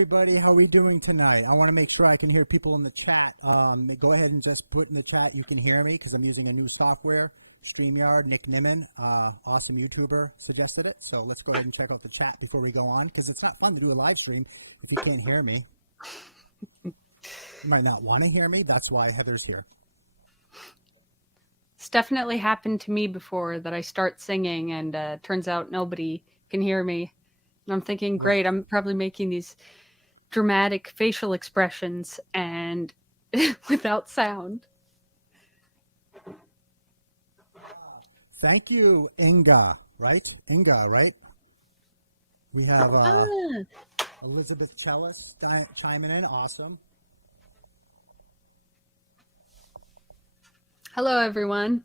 everybody. How are we doing tonight? I want to make sure I can hear people in the chat. Go ahead and just put in the chat you can hear me because I'm using a new software, StreamYard. Nick Nimmin, awesome YouTuber, suggested it. So let's go ahead and check out the chat before we go on because it's not fun to do a live stream if you can't hear me. You might not want to hear me. That's why Heather's here. It's definitely happened to me before that I start singing and turns out nobody can hear me. And I'm thinking, great, I'm probably making these dramatic facial expressions and without sound. Thank you, Inga, right? Inga, right? We have Elizabeth Chellis chiming in. Awesome. Hello, everyone.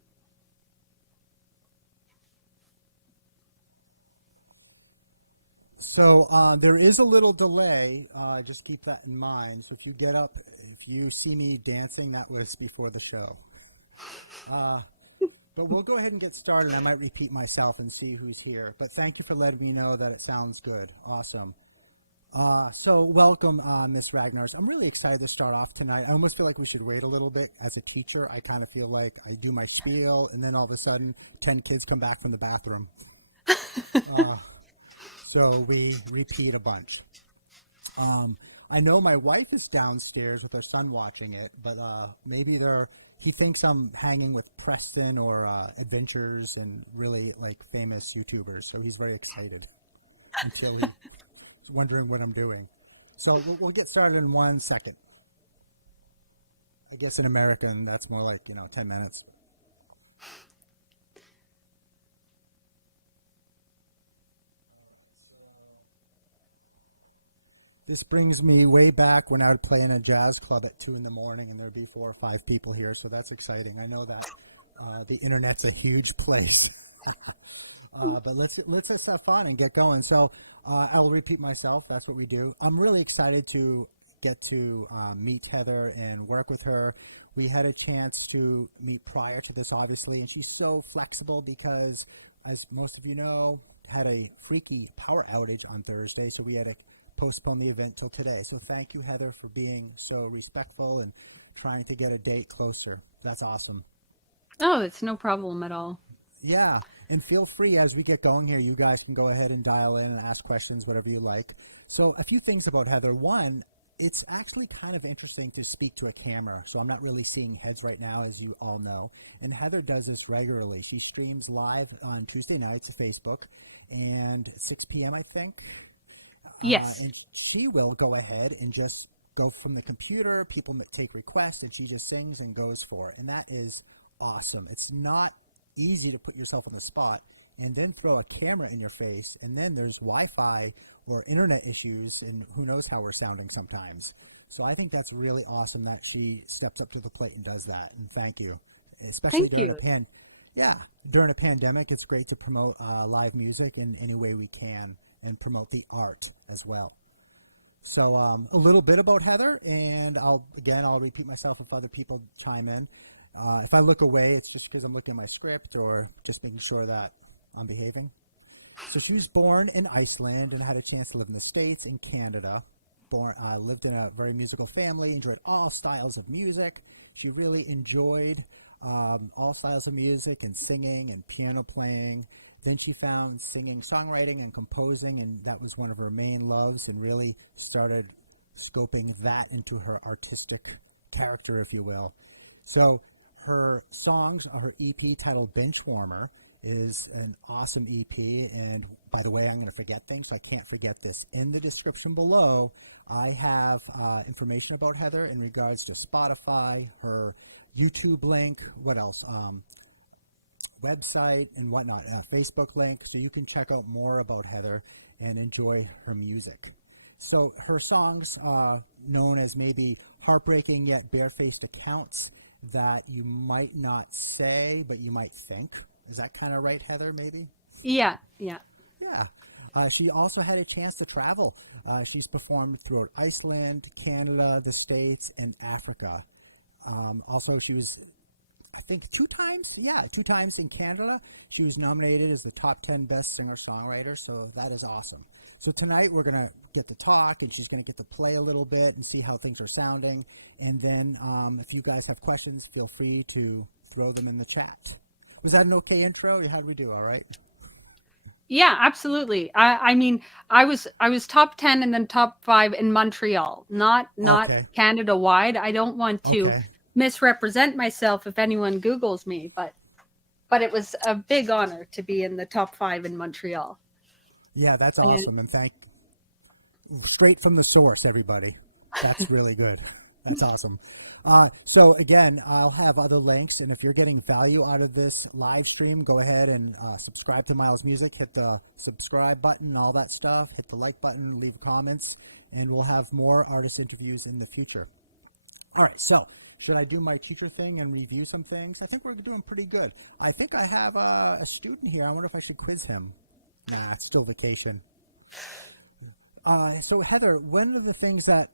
So there is a little delay. Just keep that in mind. So if you get up, if you see me dancing, that was before the show. But we'll go ahead and get started. I might repeat myself and see who's here. But thank you for letting me know that it sounds good. Awesome. So welcome, Ms. Ragnars. I'm really excited to start off tonight. I almost feel like we should wait a little bit. As a teacher, I kind of feel like I do my spiel, and then all of a sudden, 10 kids come back from the bathroom. So we repeat a bunch. I know my wife is downstairs with her son watching it, but maybe he thinks I'm hanging with Preston or Adventures and really like famous YouTubers, so he's very excited until he's wondering what I'm doing. So we'll get started in 1 second. I guess in American, that's more like, 10 minutes. This brings me way back when I would play in a jazz club at 2 in the morning and there'd be 4 or 5 people here, so that's exciting. I know that the internet's a huge place. But let's just have fun and get going. So I will repeat myself. That's what we do. I'm really excited to get to meet Heather and work with her. We had a chance to meet prior to this, obviously, and she's so flexible because, as most of you know, had a freaky power outage on Thursday, so we had to postpone the event till today. So thank you, Heather, for being so respectful and trying to get a date closer. That's awesome. Oh, it's no problem at all. Yeah, and feel free as we get going here, you guys can go ahead and dial in and ask questions, whatever you like. So a few things about Heather. One, it's actually kind of interesting to speak to a camera. So I'm not really seeing heads right now, as you all know. And Heather does this regularly. She streams live on Tuesday nights to Facebook and 6 p.m., I think. Yes. And she will go ahead and just go from the computer. People take requests, and she just sings and goes for it. And that is awesome. It's not easy to put yourself on the spot and then throw a camera in your face, and then there's Wi-Fi or internet issues, and who knows how we're sounding sometimes. So I think that's really awesome that she steps up to the plate and does that, and thank you. Especially during a pandemic, it's great to promote live music in any way we can and promote the art as well. So a little bit about Heather, and I'll repeat myself if other people chime in. If I look away, it's just because I'm looking at my script or just making sure that I'm behaving. So she was born in Iceland and had a chance to live in the States and Canada. Lived in a very musical family, enjoyed all styles of music. She really enjoyed all styles of music and singing and piano playing. Then she found singing, songwriting, and composing, and that was one of her main loves, and really started scoping that into her artistic character, if you will. So her songs, her EP titled Benchwarmer, is an awesome EP, and by the way, I'm going to forget things, so I can't forget this. In the description below, I have information about Heather in regards to Spotify, her YouTube link, what else, website and whatnot, a Facebook link, so you can check out more about Heather and enjoy her music. So her songs, known as maybe heartbreaking yet barefaced accounts that you might not say, but you might think. Is that kind of right, Heather, maybe? Yeah. She also had a chance to travel. She's performed throughout Iceland, Canada, the States, and Africa. Also, she was, I think, 2 times in Canada. She was nominated as the top 10 best singer-songwriter, so that is awesome. So tonight we're going to get to talk, and she's going to get to play a little bit and see how things are sounding. And then if you guys have questions, feel free to throw them in the chat. Was that an okay intro? How did we do? All right? Yeah, absolutely. I mean, I was top 10 and then top 5 in Montreal, not Okay. Canada wide. I don't want to Okay. misrepresent myself if anyone Googles me, but it was a big honor to be in the top 5 in Montreal. Yeah, that's awesome. And straight from the source, everybody. That's really good. That's awesome. So again, I'll have other links, and if you're getting value out of this live stream, go ahead and subscribe to Myles Music. Hit the subscribe button and all that stuff. Hit the like button, leave comments, and we'll have more artist interviews in the future. All right, so should I do my teacher thing and review some things? I think we're doing pretty good. I think I have a student here. I wonder if I should quiz him. Nah, it's still vacation. So Heather, one of the things that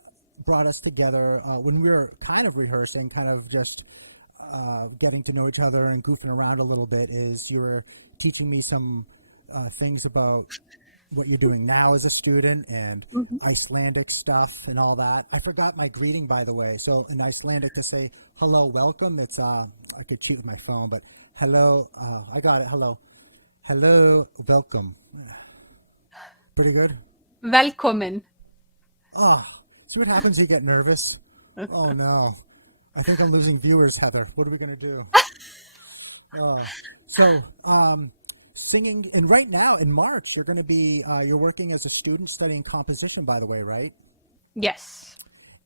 brought us together when we were kind of rehearsing, kind of just getting to know each other and goofing around a little bit, is you were teaching me some things about what you're doing now as a student and Icelandic stuff and all that. I forgot my greeting, by the way. So in Icelandic, to say hello, welcome, it's I could cheat with my phone, but hello, I got it. Hello, welcome. Pretty good. Velkommen. Oh. See what happens? You get nervous. Oh no! I think I'm losing viewers, Heather. What are we gonna do? Singing, and right now in March, you're going to be you're working as a student studying composition. By the way, right? Yes.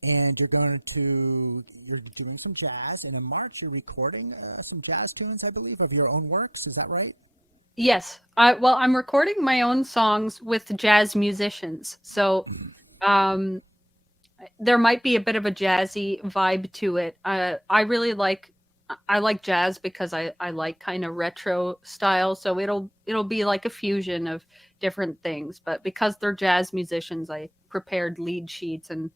And you're doing some jazz, and in March you're recording some jazz tunes, I believe, of your own works. Is that right? Yes. I'm recording my own songs with jazz musicians, so. There might be a bit of a jazzy vibe to it. I like jazz because I like kind of retro style, so it'll be like a fusion of different things. But because they're jazz musicians, I prepared lead sheets, and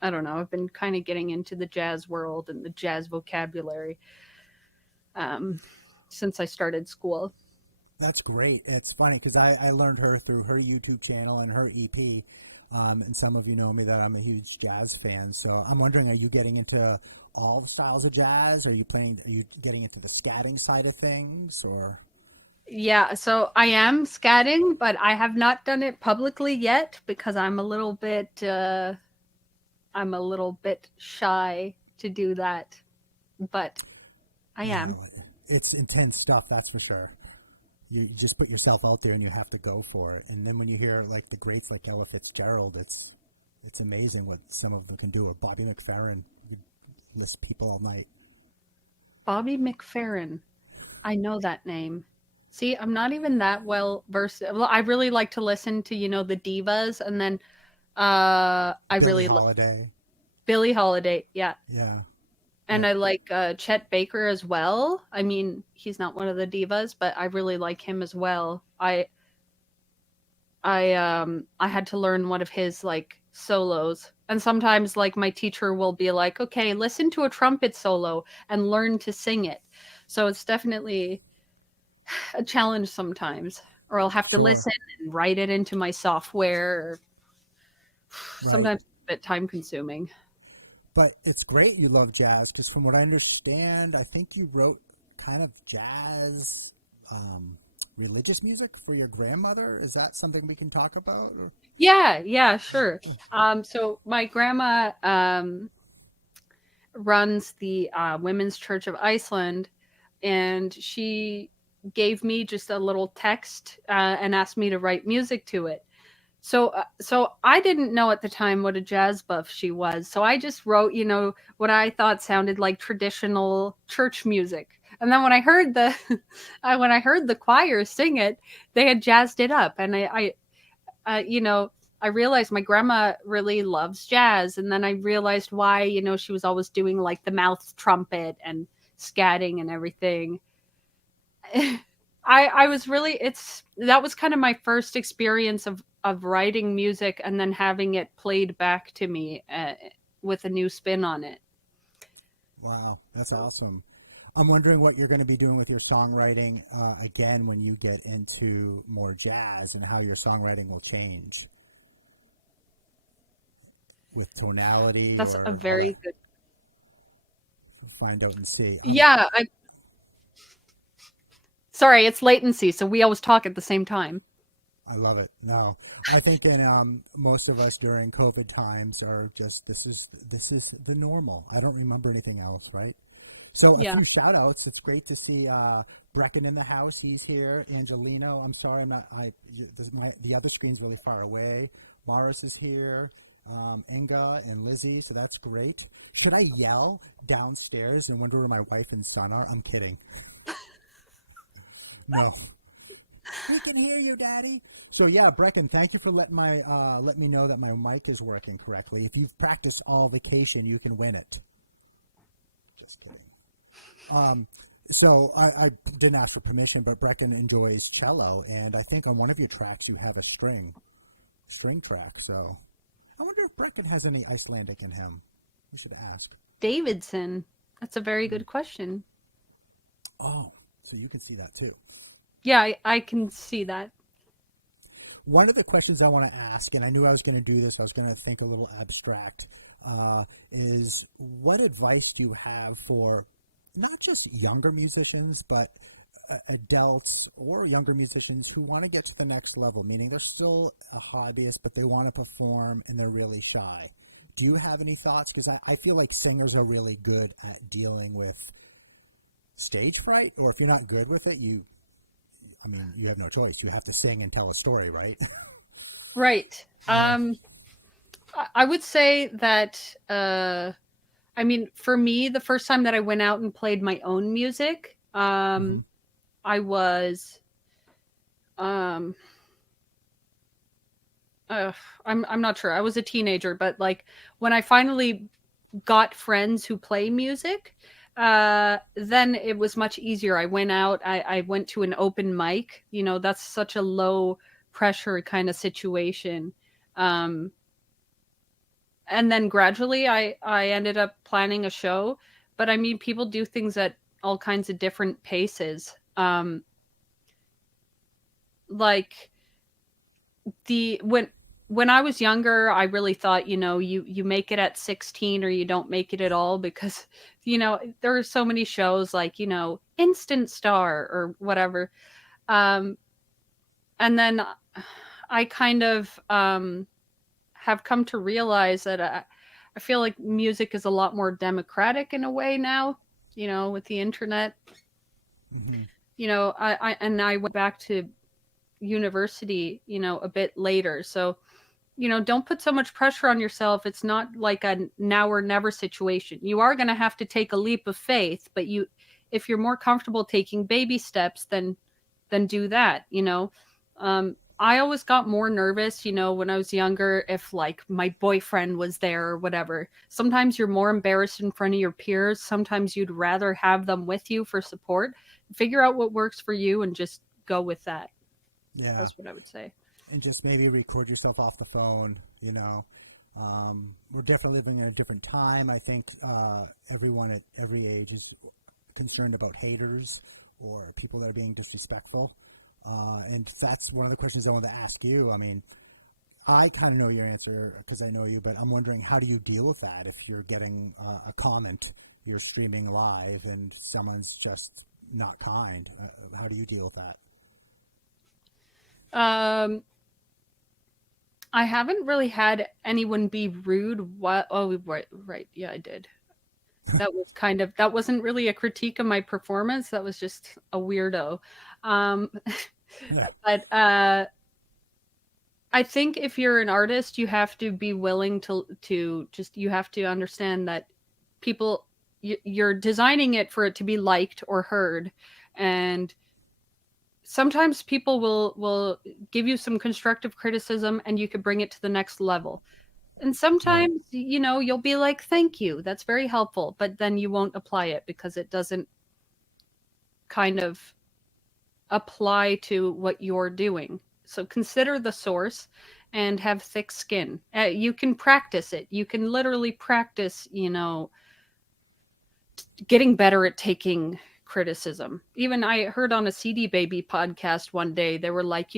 I don't know, I've been kind of getting into the jazz world and the jazz vocabulary since I started school. That's great. It's funny because I learned her through her YouTube channel and her EP. And some of you know me that I'm a huge jazz fan. So I'm wondering, are you getting into all styles of jazz? Are you getting into the scatting side of things, or? Yeah, so I am scatting, but I have not done it publicly yet because I'm a little bit shy to do that. But I am. It's intense stuff, that's for sure. You just put yourself out there and you have to go for it. And then when you hear like the greats like Ella Fitzgerald, it's amazing what some of them can do. With Bobby McFerrin, you list people all night. Bobby McFerrin, I know that name. See, I'm not even that well versed. Well, I really like to listen to the divas, and then Billie Holiday. Billie Holiday, yeah. Yeah. And I like Chet Baker as well. I mean, he's not one of the divas, but I really like him as well. I had to learn one of his like solos, and sometimes like my teacher will be like, "Okay, listen to a trumpet solo and learn to sing it." So it's definitely a challenge sometimes, or I'll have to listen and write it into my software. Sometimes it's a bit time consuming. But it's great you love jazz, because from what I understand, I think you wrote kind of jazz religious music for your grandmother. Is that something we can talk about? Yeah, sure. So my grandma runs the Women's Church of Iceland, and she gave me just a little text and asked me to write music to it. So I didn't know at the time what a jazz buff she was. So I just wrote, what I thought sounded like traditional church music. And then when I heard the choir sing it, they had jazzed it up. And I realized my grandma really loves jazz. And then I realized why, she was always doing like the mouth trumpet and scatting and everything. I was really, that was kind of my first experience of writing music and then having it played back to me with a new spin on it. Wow, that's awesome. I'm wondering what you're going to be doing with your songwriting again when you get into more jazz, and how your songwriting will change with tonality, That's a or what. very good. Find out and see. Yeah, sorry, it's latency, so we always talk at the same time. I love it. No, I think in most of us during COVID times are just this is the normal. I don't remember anything else, right? So a Yeah. few shout outs. It's great to see Brecken in the house. He's here. Angelino. I'm sorry, I'm not. The other screen's really far away. Morris is here. Inga and Lizzie. So that's great. Should I yell downstairs and wonder where my wife and son are? I'm kidding. No. We can hear you, Daddy. So yeah, Brecken, thank you for letting let me know that my mic is working correctly. If you've practiced all vacation, you can win it. Just kidding. So I didn't ask for permission, but Brecken enjoys cello, and I think on one of your tracks you have a string track. So I wonder if Brecken has any Icelandic in him. We should ask. Davidson. That's a very good question. Oh, so you can see that too. Yeah, I can see that. One of the questions I want to ask, and I knew I was going to do this, I was going to think a little abstract, is what advice do you have for not just younger musicians, but adults or younger musicians who want to get to the next level, meaning they're still a hobbyist, but they want to perform and they're really shy? Do you have any thoughts? Because I feel like singers are really good at dealing with stage fright, or if you're not good with it, you have no choice. You have to sing and tell a story, right? Right. I would say that, for me, the first time that I went out and played my own music, Mm-hmm. I was, I'm not sure. I was a teenager, but like when I finally got friends who play music, then it was much easier. I went out, I went to an open mic, that's such a low pressure kind of situation. And then gradually I ended up planning a show, but I mean, people do things at all kinds of different paces. Like when I was younger, I really thought, you make it at 16 or you don't make it at all, because, there are so many shows like, Instant Star or whatever. And then I kind of have come to realize that I feel like music is a lot more democratic in a way now, with the internet. Mm-hmm. I went back to university, a bit later. So, don't put so much pressure on yourself. It's not like a now or never situation. You are going to have to take a leap of faith, but if you're more comfortable taking baby steps, then do that. I always got more nervous, when I was younger, if like my boyfriend was there or whatever. Sometimes you're more embarrassed in front of your peers. Sometimes you'd rather have them with you for support. Figure out what works for you and just go with that. Yeah. That's what I would say. And just maybe record yourself off the phone, We're definitely living in a different time. I think everyone at every age is concerned about haters or people that are being disrespectful. And that's one of the questions I wanted to ask you. I mean, I kind of know your answer because I know you, but I'm wondering, how do you deal with that if you're getting a comment, you're streaming live, and someone's just not kind? How do you deal with that? I haven't really had anyone be rude. What? Oh, right. Yeah, I did. That wasn't really a critique of my performance. That was just a weirdo. Um, Yeah. but I think if you're an artist, you have to be willing to just, you have to understand that people, you're designing it for it to be liked or heard. And sometimes people will give you some constructive criticism and you could bring it to the next level. And Right. sometimes, you'll be like, thank you, that's very helpful, but then you won't apply it because it doesn't kind of apply to what you're doing. So consider the source and have thick skin. You can practice it. You can literally practice, getting better at taking criticism. Even I heard on a CD Baby podcast one day, they were like,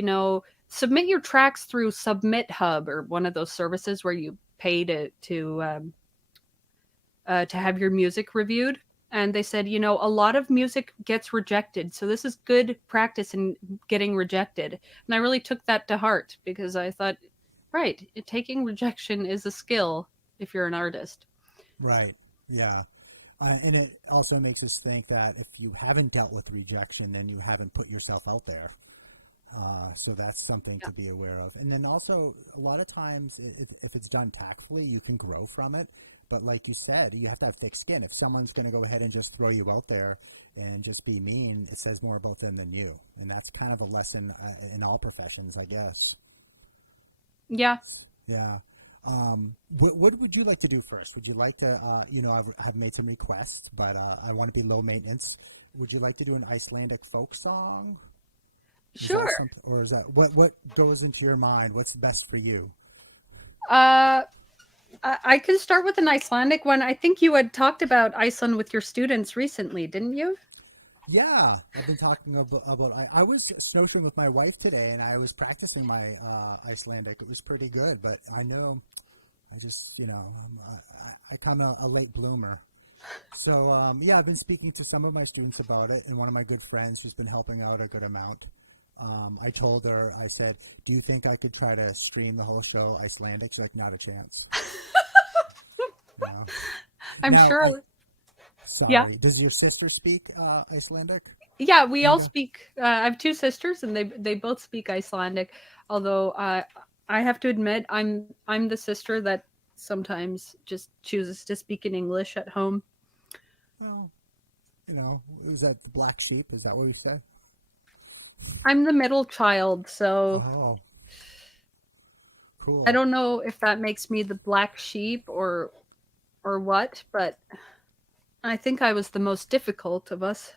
submit your tracks through Submit Hub or one of those services where you pay to have your music reviewed. And they said, a lot of music gets rejected. So this is good practice in getting rejected. And I really took that to heart because I thought, right, taking rejection is a skill if you're an artist. Right. Yeah. And it also makes us think that if you haven't dealt with rejection, then you haven't put yourself out there. So that's something to be aware of. And then also, a lot of times, if it's done tactfully, you can grow from it. But like you said, you have to have thick skin. If someone's going to go ahead and just throw you out there and just be mean, it says more about them than you. And that's kind of a lesson in all professions, I guess. Yeah. Yeah. What would you like to do first? Would you like to, I've made some requests, but I want to be low maintenance. Would you like to do an Icelandic folk song? Sure. Or is that, what goes into your mind? What's best for you? I can start with an Icelandic one. I think you had talked about Iceland with your students recently, didn't you? Yeah, I've been talking about I was snowshoeing with my wife today, and I was practicing my Icelandic. It was pretty good, but I know I just, I kind of a late bloomer. So, I've been speaking to some of my students about it, and one of my good friends who's been helping out a good amount. I told her, I said, do you think I could try to stream the whole show Icelandic? She's like, not a chance. I'm sure. Sorry. Yeah. Does your sister speak Icelandic? Yeah, we all speak. I have two sisters, and they both speak Icelandic. Although I have to admit, I'm the sister that sometimes just chooses to speak in English at home. Well, is that the black sheep? Is that what we say? I'm the middle child, so cool. I don't know if that makes me the black sheep or what, but I think I was the most difficult of us.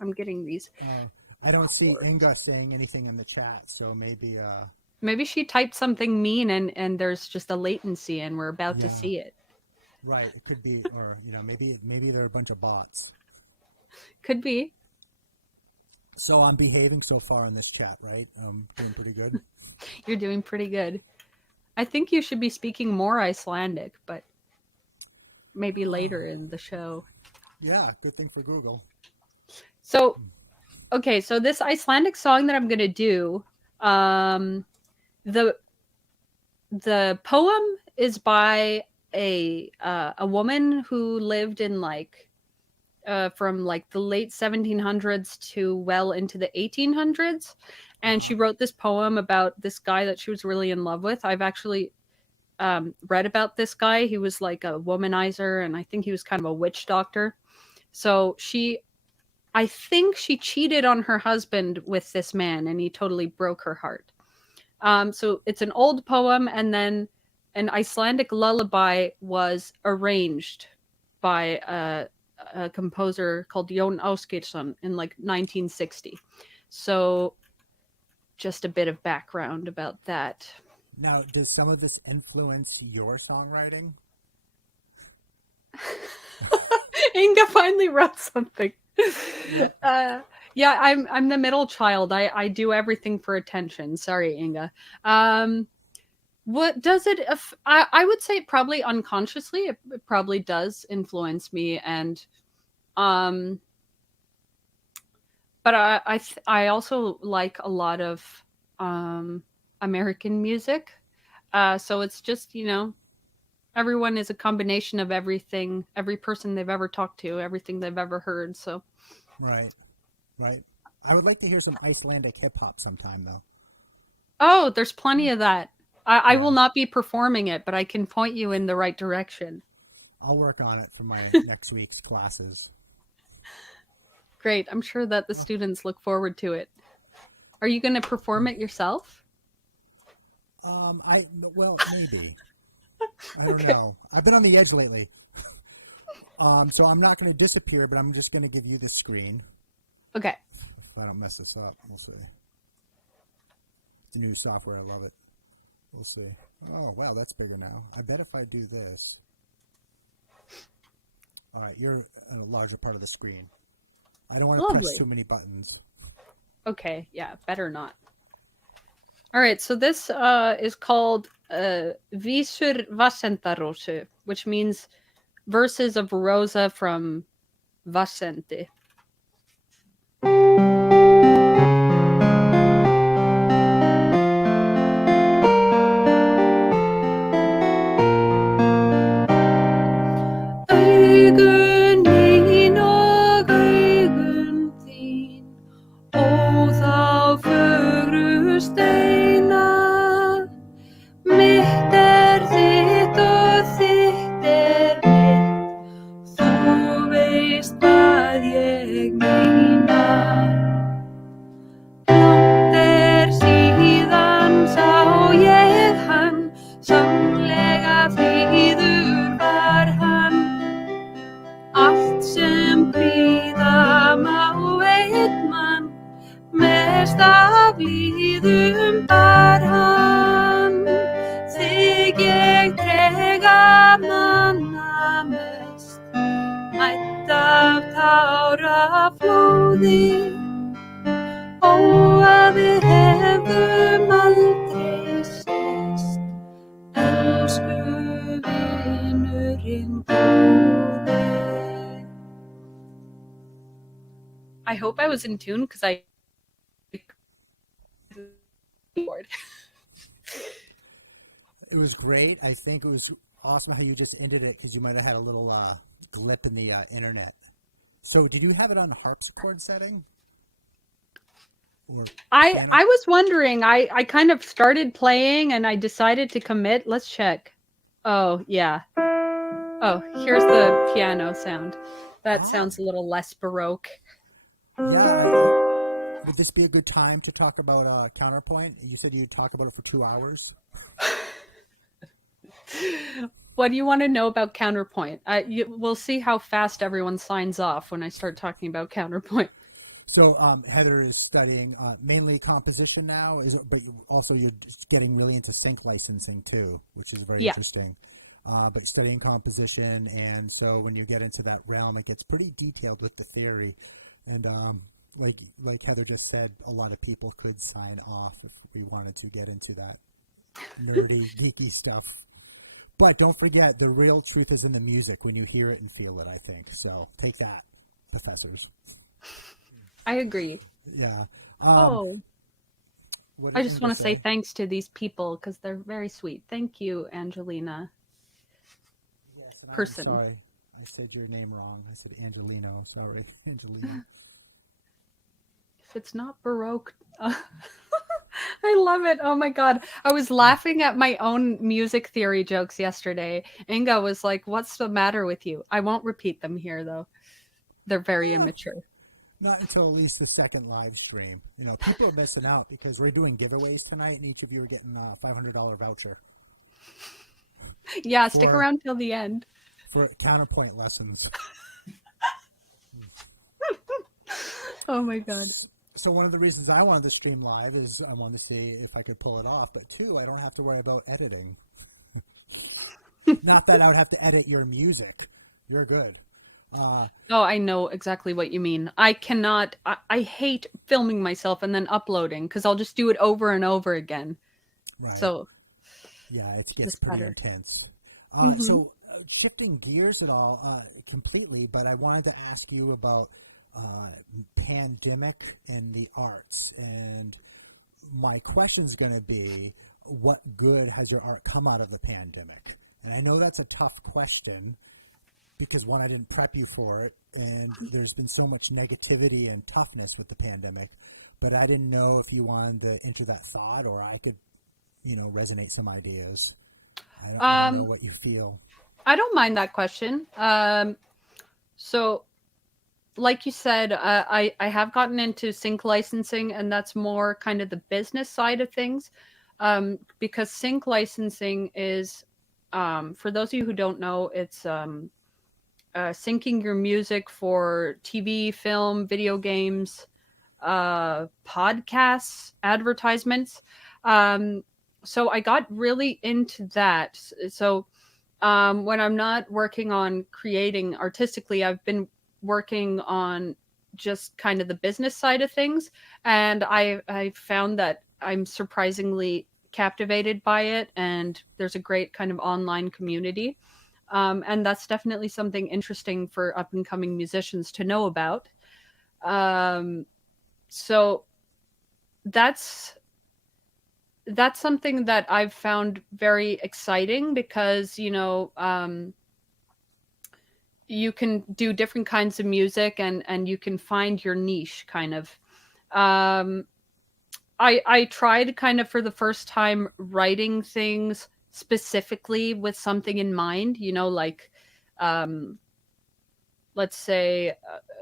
I'm getting these. I don't see Inga saying anything in the chat, so maybe maybe she typed something mean and there's just a latency and we're about to see it. Right, it could be, or maybe they're a bunch of bots. Could be. So I'm behaving so far in this chat, right? I'm doing pretty good. You're doing pretty good. I think you should be speaking more Icelandic, but maybe later in the show. Yeah, good thing for Google. So, okay, so this Icelandic song that I'm going to do, the poem is by a woman who lived in from the late 1700s to well into the 1800s. And she wrote this poem about this guy that she was really in love with. I've actually read about this guy. He was like a womanizer, and I think he was kind of a witch doctor. So I think she cheated on her husband with this man, and he totally broke her heart. So it's an old poem, and then an Icelandic lullaby was arranged by a composer called Jón Ásgeirsson in 1960. So just a bit of background about that. Now, does some of this influence your songwriting? Inga finally wrote something. Yeah, I'm the middle child. I do everything for attention. Sorry, Inga. What does it? I would say probably unconsciously. It probably does influence me, and but I also like a lot of American music. So it's just everyone is a combination of everything, every person they've ever talked to, everything they've ever heard. So right. I would like to hear some Icelandic hip hop sometime, though. Oh, there's plenty of that. I will not be performing it, but I can point you in the right direction. I'll work on it for my next week's classes. Great. I'm sure that the students look forward to it. Are you going to perform it yourself? Maybe. I don't know. I've been on the edge lately. So I'm not going to disappear, but I'm just going to give you the screen. Okay. If I don't mess this up, we'll see. It's new software. I love it. We'll see. Oh, wow, that's bigger now. I bet if I do this. All right, you're a larger part of the screen. I don't want to press Lovely. too many buttons. Okay, yeah, better not. All right, so this is called Visur Vasendarósu, which means verses of Rosa from Vasenti. Augun mín og augun þín, ó þá fögru steina, mitt þitt og þitt mitt, þú veist hvað ég meina. Langt síðan sá ég hann, sannlega fríður var hann. Allt sem prýða má einn mann, mest af líðum bar hann. Þig ég trega manna mest, ætt af táraflóði. Ó, að við hefðum aldrei sést, elsku vinurinn góði. I hope I was in tune because I It was great. I think it was awesome how you just ended it because you might have had a little glip in the internet. So did you have it on the harpsichord setting? Or I was wondering. I kind of started playing and I decided to commit. Let's check. Oh, yeah. Oh, here's the piano sound. That sounds a little less Baroque. Yeah. Would this be a good time to talk about counterpoint? You said you'd talk about it for 2 hours. What do you want to know about counterpoint? We'll see how fast everyone signs off when I start talking about counterpoint. So Heather is studying mainly composition now, but also you're getting really into sync licensing too, which is very interesting. But studying composition, and so when you get into that realm, it gets pretty detailed with the theory. And like Heather just said, a lot of people could sign off if we wanted to get into that nerdy, geeky stuff. But don't forget, the real truth is in the music when you hear it and feel it, I think. So take that, professors. I agree. Yeah. I just want to say thanks to these people because they're very sweet. Thank you, Angelina. Yes, and I'm sorry. I said your name wrong. I said Angelino. Sorry, Angelina. If it's not Baroque... I love it. Oh my God. I was laughing at my own music theory jokes yesterday. Inga was like, what's the matter with you? I won't repeat them here, though. They're very immature. Not until at least the second live stream. You know, people are missing out because we're doing giveaways tonight, and each of you are getting a $500 voucher. Yeah, stick around till the end. For counterpoint lessons. Oh my God. So one of the reasons I wanted to stream live is I wanted to see if I could pull it off. But two, I don't have to worry about editing. Not that I would have to edit your music. You're good. Oh, I know exactly what you mean. I cannot. I hate filming myself and then uploading because I'll just do it over and over again. Right. So yeah, it gets pretty intense. So shifting gears at all completely, but I wanted to ask you about pandemic and the arts. And my question is going to be, what good has your art come out of the pandemic? And I know that's a tough question because, one, I didn't prep you for it, and there's been so much negativity and toughness with the pandemic, but I didn't know if you wanted to enter that thought, or I could, resonate some ideas. I don't know what you feel. I don't mind that question. So like you said, I have gotten into sync licensing, and that's more kind of the business side of things, because sync licensing is, for those of you who don't know, it's syncing your music for TV, film, video games, podcasts, advertisements. So I got really into that. So When I'm not working on creating artistically, I've been working on just kind of the business side of things, and I found that I'm surprisingly captivated by it, and there's a great kind of online community, and that's definitely something interesting for up and coming musicians to know about. Um, so that's that's something that I've found very exciting because you can do different kinds of music and you can find your niche kind of. Um, I tried kind of for the first time writing things specifically with something in mind, like um, let's say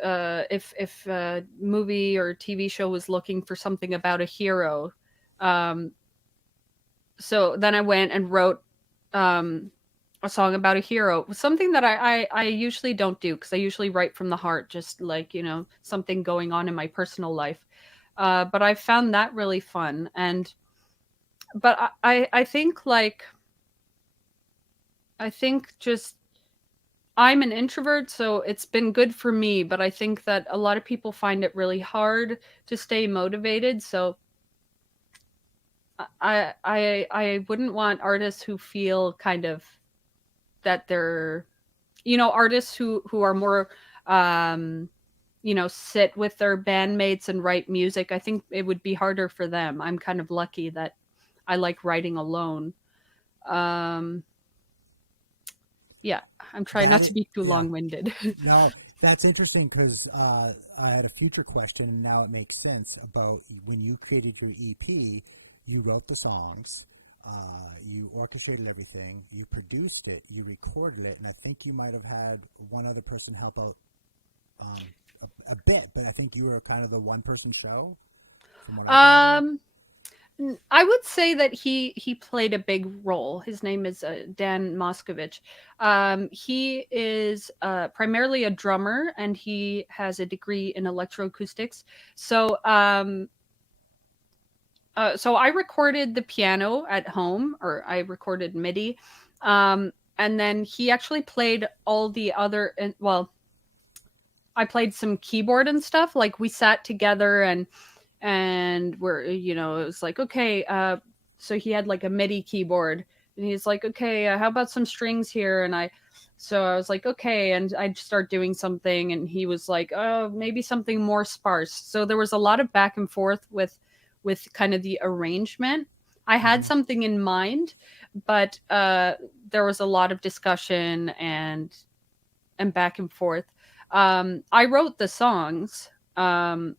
if a movie or TV show was looking for something about a hero, um, so then I went and wrote um, a song about a hero. Something that I usually don't do because I usually write from the heart, just like something going on in my personal life. But I found that really fun, and but I think like I think just I'm an introvert, so it's been good for me. But I think that a lot of people find it really hard to stay motivated. So I wouldn't want artists who feel kind of that they're artists who are more sit with their bandmates and write music. I think it would be harder for them. I'm kind of lucky that I like writing alone. um yeah, I'm trying not That to be too yeah. long-winded. No, that's interesting because I had a future question, and now it makes sense about when you created your EP. You wrote the songs, you orchestrated everything, you produced it, you recorded it, and I think you might have had one other person help out um, a bit, but I think you were kind of the one-person show, from what I gather. um I would say that he played a big role. His name is Dan Moskovich. He is primarily a drummer, and he has a degree in electroacoustics. So I recorded the piano at home, or I recorded MIDI, and then he actually played all the other. Well, I played some keyboard and stuff. Like we sat together and we're it was like, okay, so he had like a MIDI keyboard, and he's like, okay, how about some strings here, and I was like, okay, and I'd start doing something, and he was like, oh, maybe something more sparse. So there was a lot of back and forth with kind of the arrangement. I had Mm-hmm. something in mind, but there was a lot of discussion and back and forth. I wrote the songs, and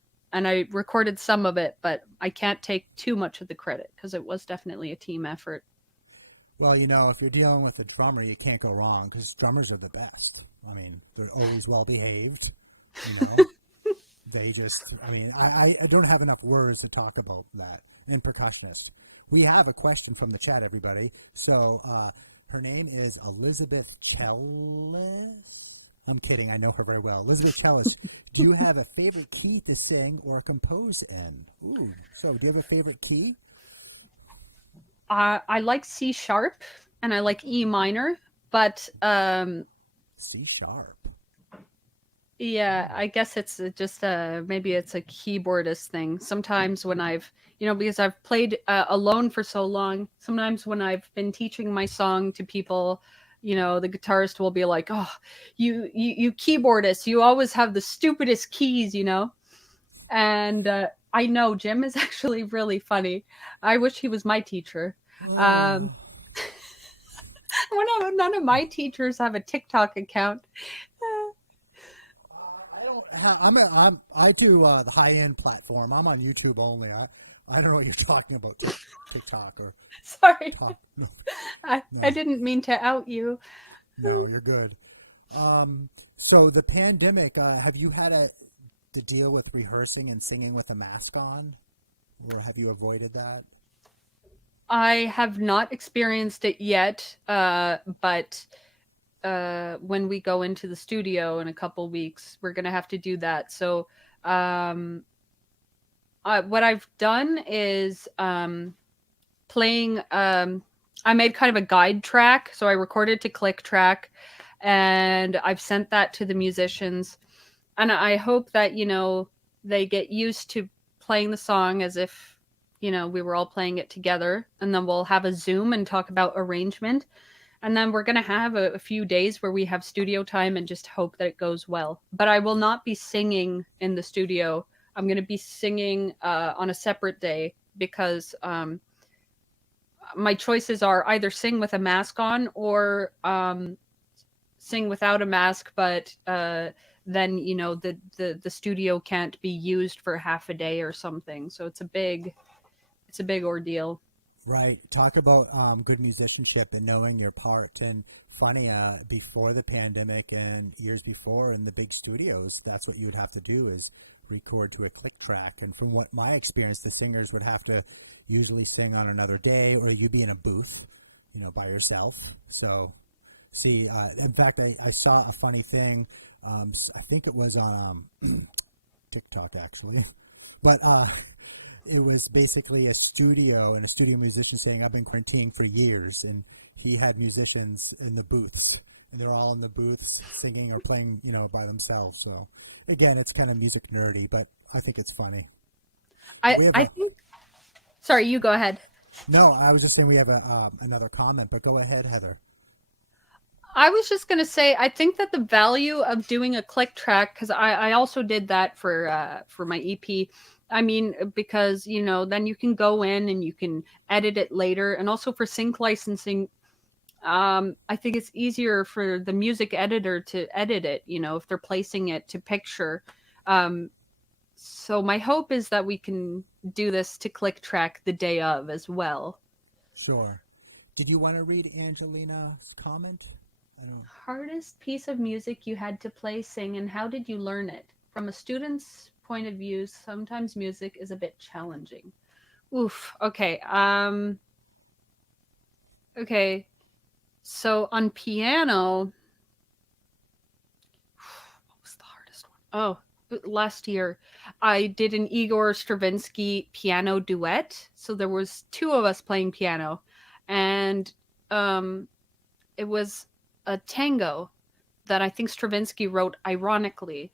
I recorded some of it, but I can't take too much of the credit because it was definitely a team effort. Well, if you're dealing with a drummer, you can't go wrong because drummers are the best. I mean, they're always well behaved. You know, they just, I mean, I don't have enough words to talk about that. And percussionist. We have a question from the chat, everybody. So her name is Elizabeth Chellis. I'm kidding. I know her very well. Elizabeth Chellis, do you have a favorite key to sing or compose in? Ooh, so do you have a favorite key? I like C sharp and I like E minor, but C sharp. yeah, I guess it's just maybe it's a keyboardist thing. Sometimes when because I've played alone for so long, sometimes when I've been teaching my song to people, the guitarist will be like, "Oh, you keyboardist, you always have the stupidest keys," And I know Jim is actually really funny. I wish he was my teacher. Um, Oh. none of my teachers have a TikTok account. I don't have. I do the high end platform. I'm on YouTube only. I don't know what you're talking about. TikTok or Sorry, talk. No, I no, didn't mean to out you. no, you're good. So the pandemic. Have you had to deal with rehearsing and singing with a mask on, or have you avoided that? I have not experienced it yet, but when we go into the studio in a couple weeks, we're gonna have to do that. So, um, what I've done is playing. I made kind of a guide track. So I recorded to click track, and I've sent that to the musicians. And I hope that, they get used to playing the song as if, we were all playing it together. And then we'll have a Zoom and talk about arrangement. And then we're going to have a few days where we have studio time and just hope that it goes well. But I will not be singing in the studio. I'm going to be singing on a separate day because my choices are either sing with a mask on or sing without a mask, but then the studio can't be used for half a day or something. So it's a big ordeal. Right. Talk about good musicianship and knowing your part. And funny, before the pandemic and years before in the big studios, that's what you would have to do is record to a click track. And from what my experience, the singers would have to usually sing on another day, or you'd be in a booth, by yourself. So, see, in fact, I saw a funny thing. I think it was on TikTok, actually. But it was basically a studio and a studio musician saying, I've been quarantining for years. And he had musicians in the booths. And they're all in the booths singing or playing, by themselves. So, again, it's kind of music nerdy, but I think it's funny. I think. Sorry, you go ahead. No, I was just saying we have another comment, but go ahead, Heather. I was just going to say, I think that the value of doing a click track, because I also did that for my EP. I mean, because, then you can go in and you can edit it later. And also for sync licensing, I think it's easier for the music editor to edit it, if they're placing it to picture. Um, so my hope is that we can do this to click track the day of as well. Sure. Did you want to read Angelina's comment? I don't. Hardest piece of music you had to play, sing, and how did you learn it? From a student's point of view, sometimes music is a bit challenging. Oof. Okay. Okay. So on piano, what was the hardest one? Oh, last year I did an Igor Stravinsky piano duet. So there was two of us playing piano, and um, it was a tango that I think Stravinsky wrote ironically.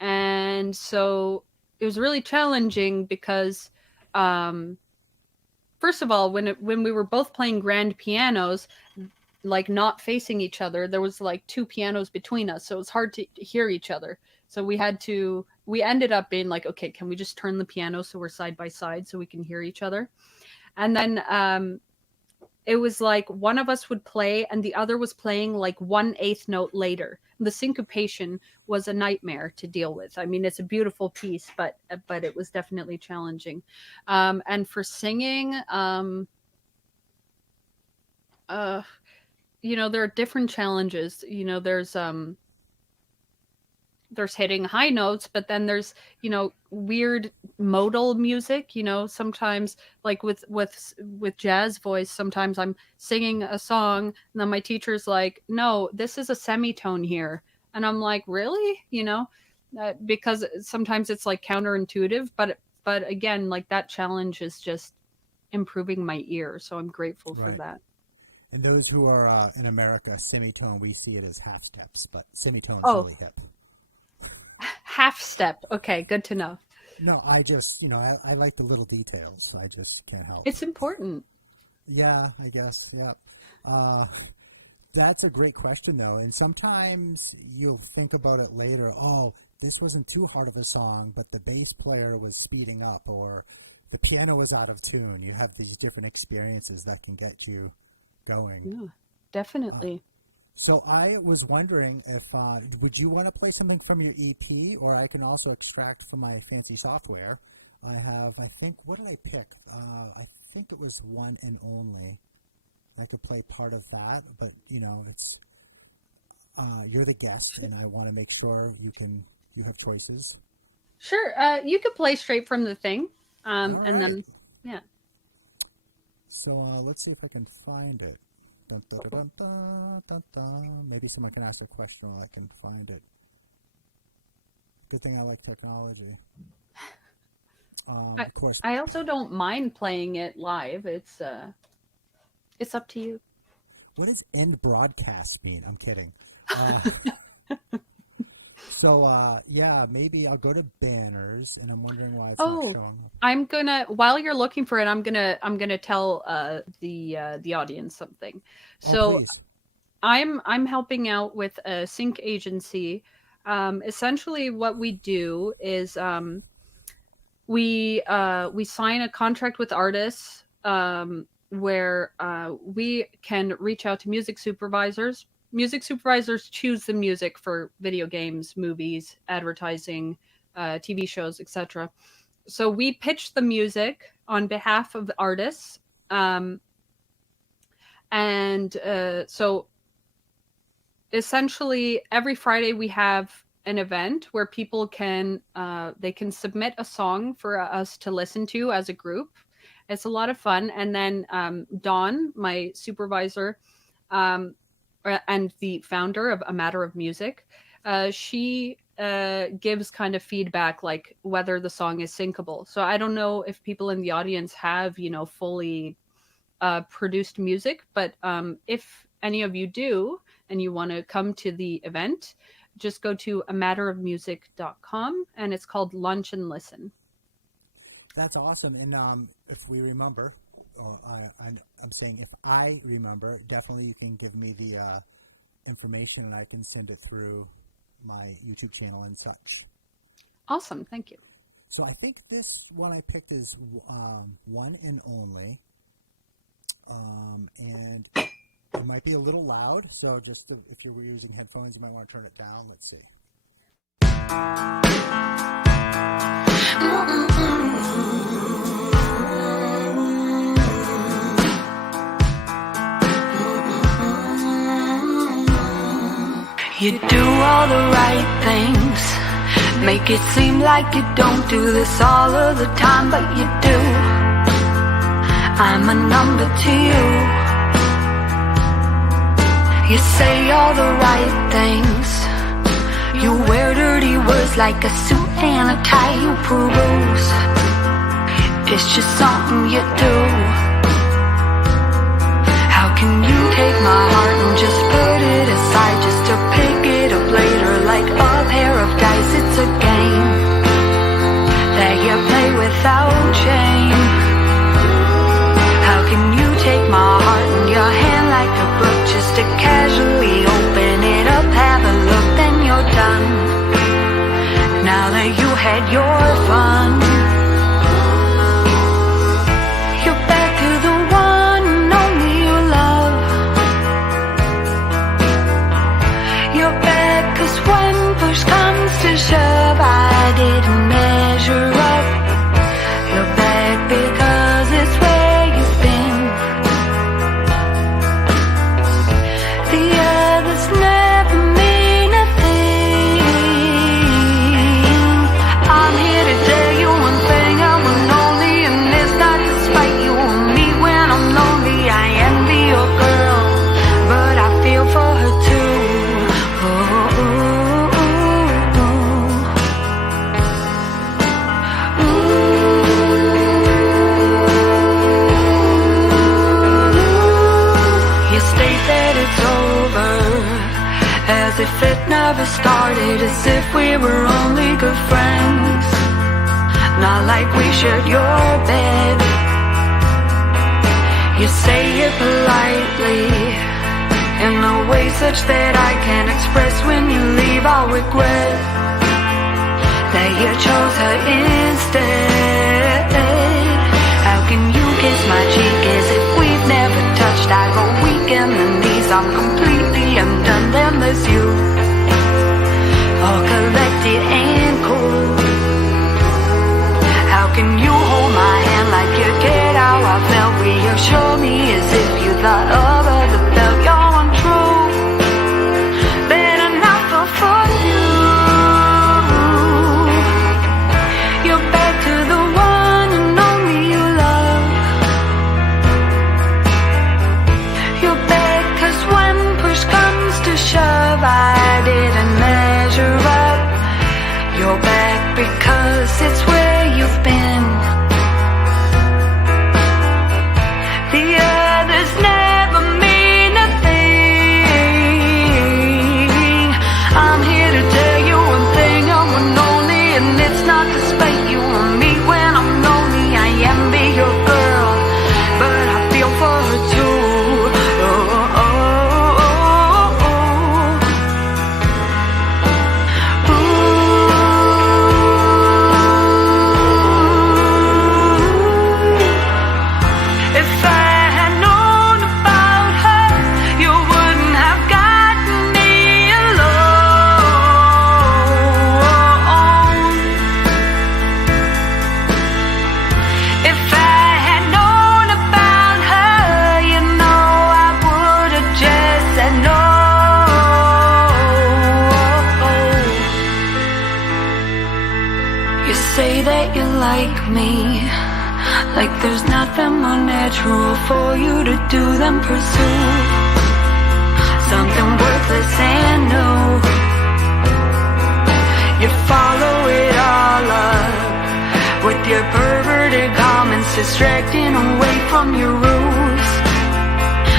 And so it was really challenging because, um, first of all, when we were both playing grand pianos, like not facing each other, there was like two pianos between us, so it was hard to hear each other. So we ended up being like, okay, can we just turn the piano so we're side by side so we can hear each other? And then it was like one of us would play and the other was playing like 1/8 note later. The syncopation was a nightmare to deal with. I mean, it's a beautiful piece, but it was definitely challenging. And for singing, uh, there are different challenges. There's hitting high notes, but then there's weird modal music. Sometimes like with jazz voice, sometimes I'm singing a song and then my teacher's like, no, this is a semitone here, and I'm like, really? Because sometimes it's like counterintuitive, but again, like that challenge is just improving my ear, so I'm grateful for Right. that. And those who are in America, semitone, we see it as half steps, but semitone's Oh, really hip. half step. Okay, good to know. No, I just, I like the little details. I just can't help. It's important. Yeah, I guess, yeah. Uh, that's a great question, though. And sometimes you'll think about it later. Oh, this wasn't too hard of a song, but the bass player was speeding up, or the piano was out of tune. You have these different experiences that can get you going. Yeah, Uh, definitely. so I was wondering if would you want to play something from your EP, or I can also extract from my fancy software. I have, I think, what did I pick? I think it was One and Only. I could play part of that, but it's you're the guest, and I want to make sure you have choices. Sure. You could play straight from the thing. All And right. then, yeah. So let's see if I can find it. Dun, dun, dun, dun, dun, dun. Maybe someone can ask a question while I can find it. Good thing I like technology. I, Of course. I also don't mind playing it live. It's up to you. What does end broadcast mean? I'm kidding. Yeah, maybe I'll go to banners, and I'm wondering why it's not showing. I'm gonna, while you're looking for it, I'm gonna tell the audience something. So please. I'm helping out with a sync agency. Essentially, what we do is we sign a contract with artists where we can reach out to music supervisors. Music supervisors choose the music for video games, movies, advertising, TV shows, etc. So we pitch the music on behalf of the artists. So essentially every Friday we have an event where people can they can submit a song for us to listen to as a group. It's a lot of fun. And then Dawn, my supervisor, and the founder of A Matter of Music, she gives kind of feedback like whether the song is syncable. So I don't know if people in the audience have, fully produced music, but if any of you do and you want to come to the event, just go to amatterofmusic.com, and it's called Lunch and Listen. That's awesome. And if we remember, I'm saying if I remember, definitely you can give me the information and I can send it through my YouTube channel and such. Awesome. Thank you. So I think this one I picked is one and only. And it might be a little loud, so just if you're using headphones, you might want to turn it down. Let's see. You do all the right things, make it seem like you don't do this all of the time, but you do. I'm a number to you. You say all the right things, you wear dirty words like a suit and a tie, you peruse. It's just something you do. How can you take my heart and just put it aside, just to pick it up later like a pair of dice? It's a game that you play without shame. How can you take my heart in your hand like a book, just to casually open it up, have a look, then you're done? Now that you had your fun, you're back to the one and only you love. You're back 'cause when push comes to shove, I didn't measure up. You're back because it's where you've been. The others never mean a thing. I'm here to tell you one thing, I'm lonely, and it's not to spite you or me. When I'm lonely, I envy your girl, but I feel for her too. You state that it's over, as if it never started, as if we were only good friends, not like we shared your bed. You say it politely, in a way such that I can't express. When you leave, I'll regret that you chose her instead. How can you kiss my cheek as if we've never touched? I go weak in the knees, I'm completely undone. Then there's you, all collected and cool. How can you hold my hand like you cared how I felt? Reassure me as if you thought of other felt. You're untrue, better not fall for you. You're back to the one and only you love. You're back 'cause when push comes to shove, I didn't measure up. You're back because it's where you've been. like me, like there's nothing more natural for you to do than pursue something worthless and new. You follow it all up with your perverted comments, distracting away from your roots.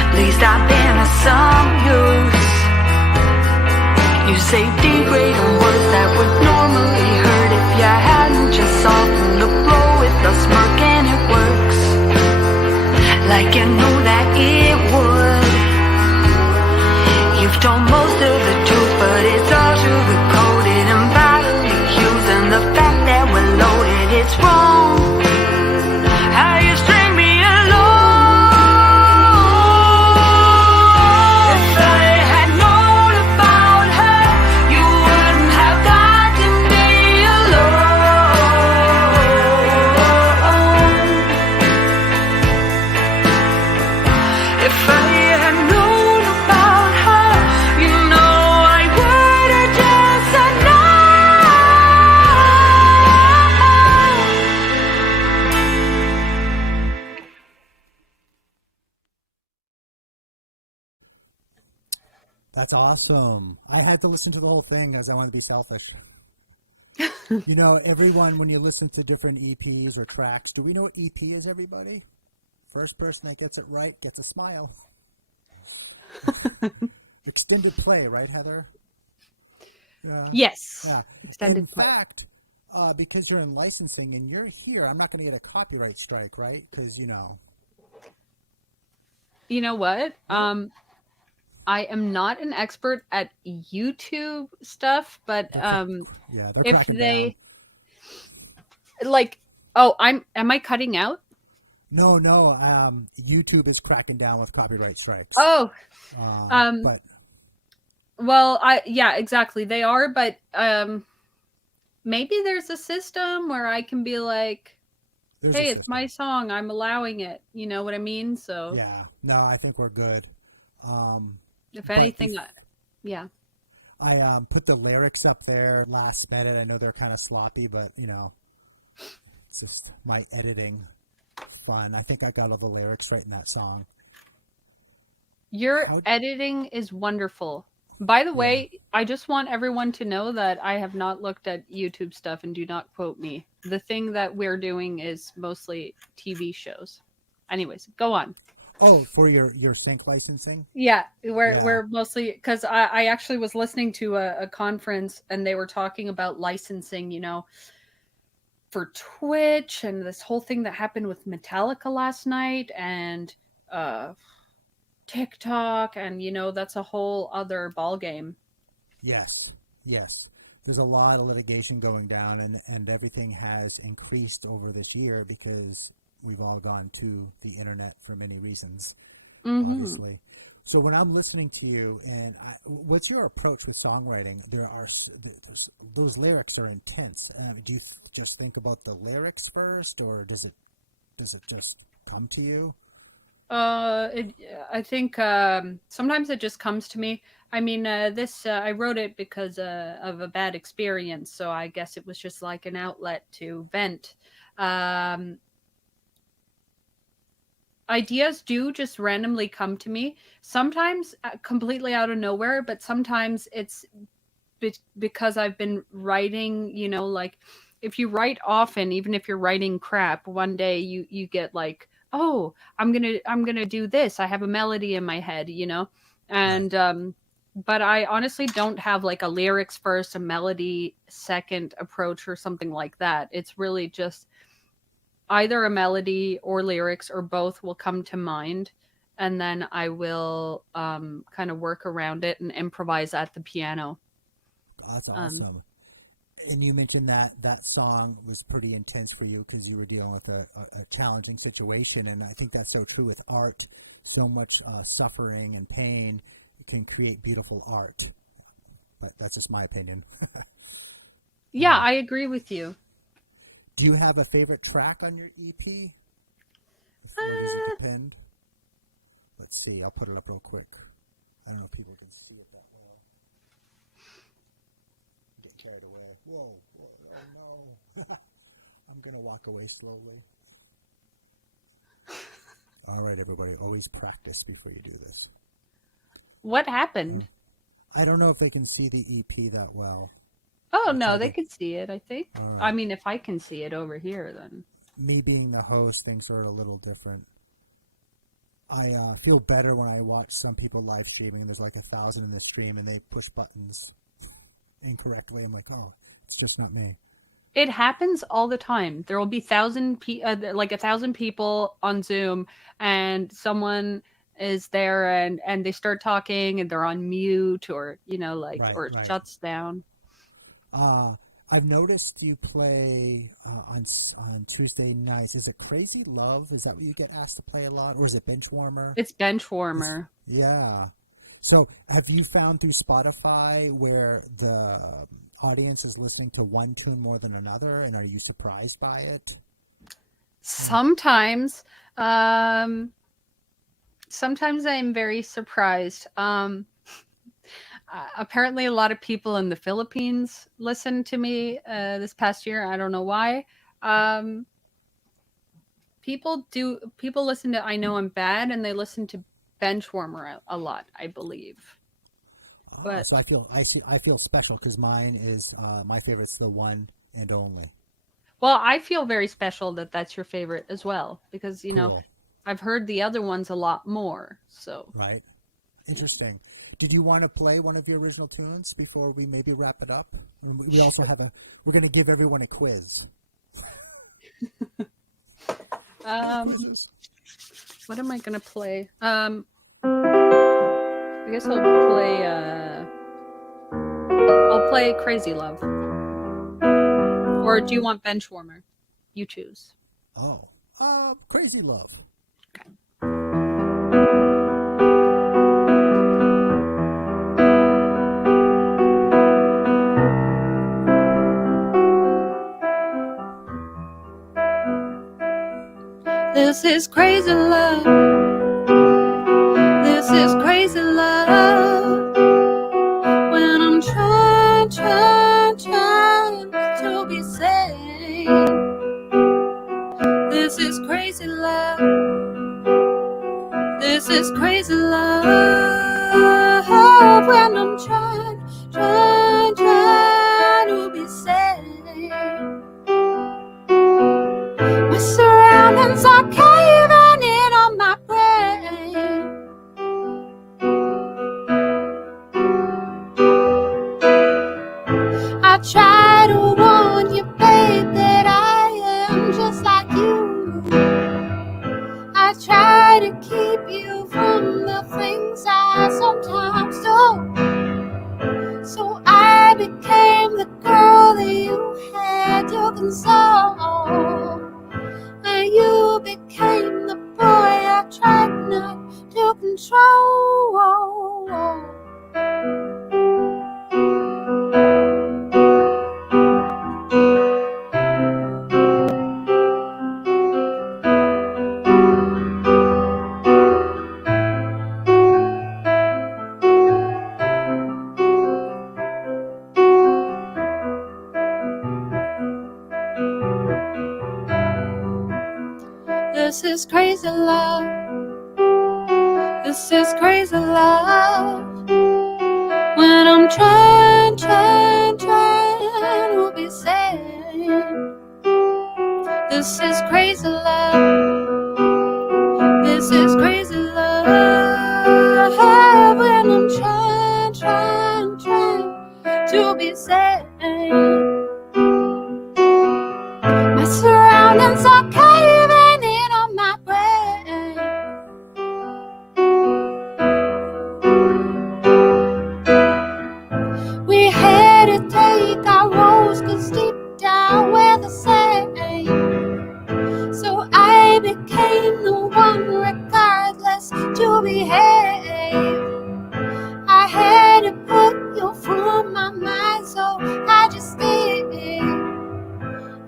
At least I've been of some use. You say degrading words that would normally hurt if you hadn't just softened the blow with a smirk, and it works like you knew that it would. You've told most of the truth, but it's all sugar-coated and bodily using the fact that we're loaded. It's wrong how you string me along. If I had known about her, you wouldn't have gotten me alone. If I had known about her, you know I would have just said no. That's awesome. I had to listen to the whole thing because I want to be selfish. You know, everyone, when you listen to different EPs or tracks, do we know what EP is, everybody? First person that gets it right gets a smile. Extended play, right, Heather? Yeah. Yes. Yeah. Extended In play. fact, because you're in licensing and you're here, I'm not going to get a copyright strike, right? Because, you know. You know what? I am not an expert at YouTube stuff, but Yeah, they're if cracking they down. like, am I cutting out? No, YouTube is cracking down with copyright strikes. Oh, But well, yeah, exactly. They are, but maybe there's a system where I can be like, there's hey, a it's my song. I'm allowing it. You know what I mean? So Yeah, no, I think we're good. if but anything, yeah. I put the lyrics up there last minute. I know they're kind of sloppy, but you know, it's just my editing fun. I think I got all the lyrics right in that song. Your editing is wonderful. By the way, I just want everyone to know that I have not looked at YouTube stuff, and do not quote me. The thing that we're doing is mostly TV shows. Anyways, go on. Oh, for your sync licensing? Yeah, we're mostly, because I actually was listening to a conference, and they were talking about licensing, you know, for Twitch, and this whole thing that happened with Metallica last night, and TikTok, and you know, that's a whole other ball game. Yes. There's a lot of litigation going down, and everything has increased over this year because we've all gone to the internet for many reasons, obviously. So when I'm listening to you, and what's your approach with songwriting? Those lyrics are intense. Do you just think about the lyrics first, or does it just come to you? I think sometimes it just comes to me. I mean, I wrote it because of a bad experience, so I guess it was just like an outlet to vent. Ideas do just randomly come to me, sometimes completely out of nowhere, but sometimes it's because I've been writing, you know, like if you write often, even if you're writing crap, one day you get like, oh, I'm gonna do this. I have a melody in my head, you know, and but I honestly don't have like a lyrics first, a melody second approach or something like that. It's really just either a melody or lyrics or both will come to mind, and then I will kind of work around it and improvise at the piano. That's awesome. And you mentioned that song was pretty intense for you because you were dealing with a challenging situation, and I think that's so true with art. So much suffering and pain can create beautiful art. But that's just my opinion. Yeah, I agree with you. Do you have a favorite track on your EP? Or does it depend? Let's see. I'll put it up real quick. I don't know if people can see it that well. Get carried away. Whoa, oh no. I'm I'm going to walk away slowly. All right, everybody. Always practice before you do this. What happened? I don't know if they can see the EP that well. Oh, no, they can see it, I think. Right. I mean, if I can see it over here, then. Me being the host, things are a little different. I feel better when I watch some people live streaming. There's like 1,000 in the stream, and they push buttons incorrectly. I'm like, oh, it's just not me. It happens all the time. There will be 1,000 people on Zoom, and someone is there, and they start talking, and they're on mute, or or it shuts down. I've noticed you play on Tuesday nights. Is it Crazy Love? Is that what you get asked to play a lot? Or is it Benchwarmer? It's Benchwarmer. Yeah. So have you found through Spotify where the audience is listening to one tune more than another? And are you surprised by it? Sometimes. Sometimes I'm very surprised. Apparently a lot of people in the Philippines listened to me this past year. I don't know why. People listen to I Know I'm Bad, and they listen to Benchwarmer a lot, I believe. But so I feel special because mine is my favorite's the one and only. Well, I feel very special that that's your favorite as well, because Cool. I've heard the other ones a lot more. So Right. Interesting. Yeah. Did you want to play one of your original tunes before we maybe wrap it up? We also have we're going to give everyone a quiz. What am I going to play? I guess I'll play Crazy Love. Or do you want Benchwarmer? You choose. Oh, Crazy Love. Okay. This is crazy love. This is crazy love. When I'm trying to be sane. This is crazy love. This is crazy love. When I'm trying to be sane. My surroundings are caving in on my brain. I try to warn you, babe, that I am just like you. I try to keep you from the things I sometimes do. So I became the girl that you had to console. And you became the boy I tried not to control. This is crazy love. This is crazy love. When I'm trying to be sane. This is crazy love. This is crazy love. When I'm trying to be sane. My surroundings are caving in on my brain. We had to take our roads, 'cause deep down we're the same. So I became the one regardless to behave. I had to put you from my mind, so I just did.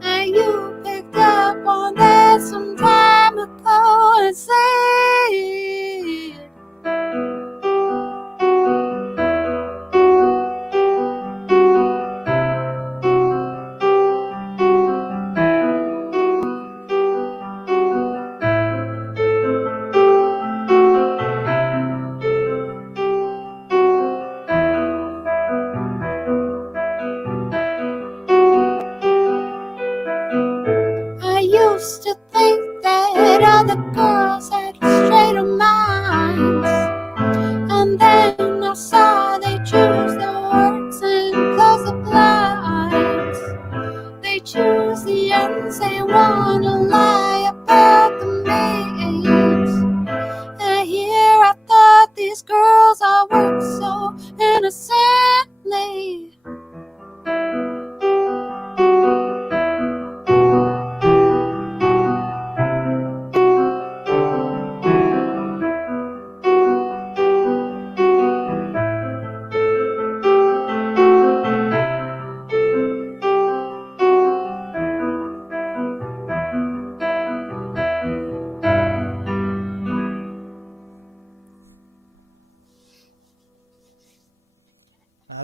And you picked up on that some time ago and said,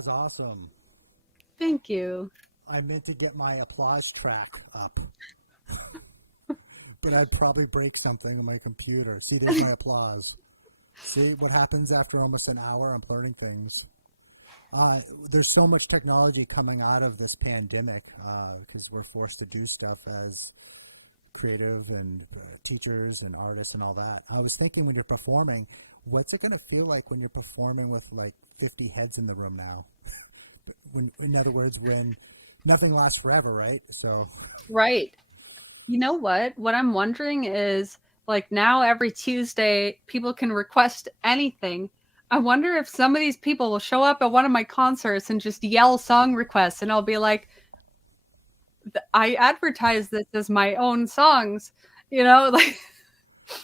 was awesome. Thank you. I meant to get my applause track up. But I'd probably break something on my computer. See, there's my applause. See what happens after almost an hour? I'm learning things. There's so much technology coming out of this pandemic because we're forced to do stuff as creative and teachers and artists and all that. I was thinking when you're performing, what's it going to feel like when you're performing with like 50 heads in the room now? In other words, when nothing lasts forever, right? So. Right. You know what? What I'm wondering is, like, now every Tuesday, people can request anything. I wonder if some of these people will show up at one of my concerts and just yell song requests, and I'll be like, I advertise this as my own songs, like,